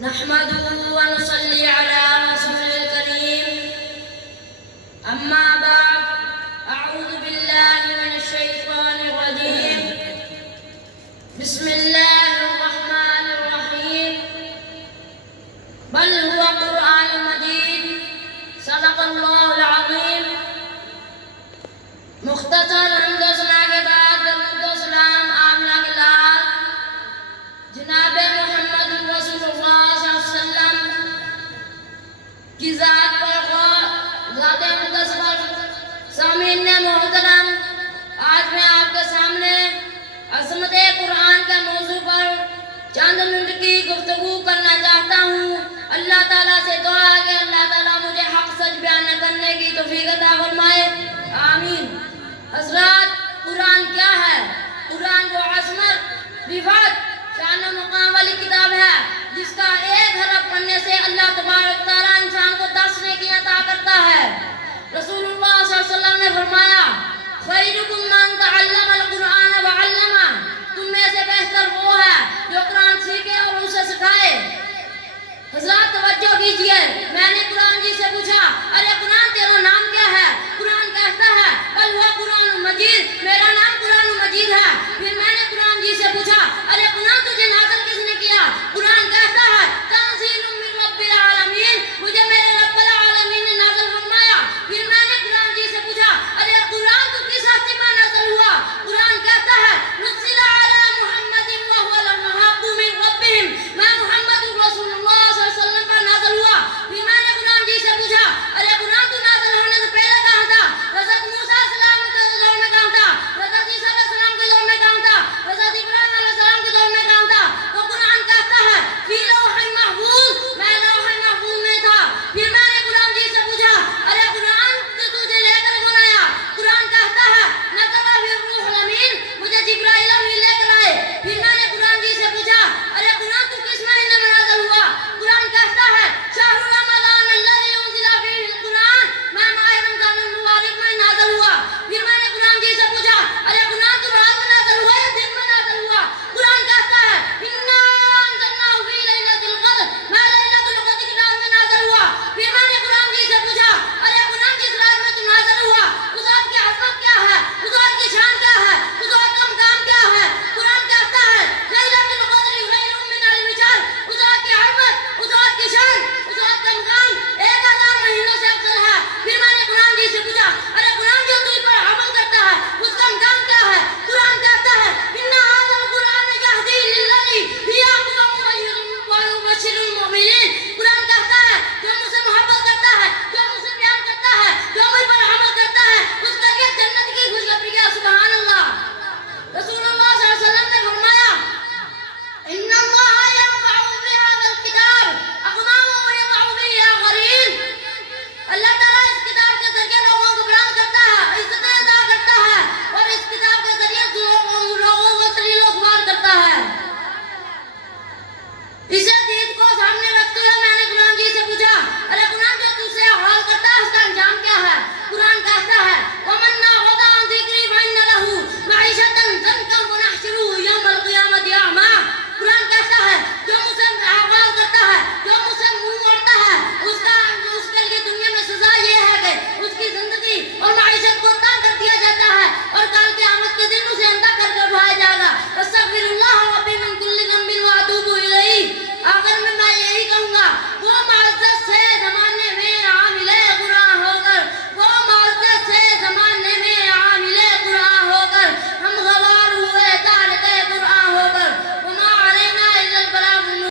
نحمده ونصلي على رسول الكريم أما بعد أعوذ بالله من الشيطان الرجيم بسم الله الرحمن الرحيم بل هو قرآن مجيد صدق الله العظيم مختصر حمد و ثنا کے بعد درود و سلام آمنہ کے لال جناب محمد رسول اللہ صلی اللہ علیہ وسلم کی ذات پر ذات مقدس پر سامعین محترم، آج میں آپ کے سامنے عظمت قرآن کے موضوع پر چند منٹ کی گفتگو کرنا چاہتا ہوں۔ اللہ تعالیٰ سے دعا ہے کہ اللہ تعالیٰ مجھے حق سچ بیان کرنے کی توفیق عطا فرمائے، آمین۔ حضرات، قرآن کیا ہے؟ قرآن وہ عظمت، رفعت، شان و مقام والی کتاب ہے جس کا ایک حرف پڑھنے سے اللہ تبارک تعالیٰ انسان کو 10 نیکی عطا کرتا ہے۔ رسول اللہ صلی اللہ علیہ وسلم نے فرمایا خیرکم ما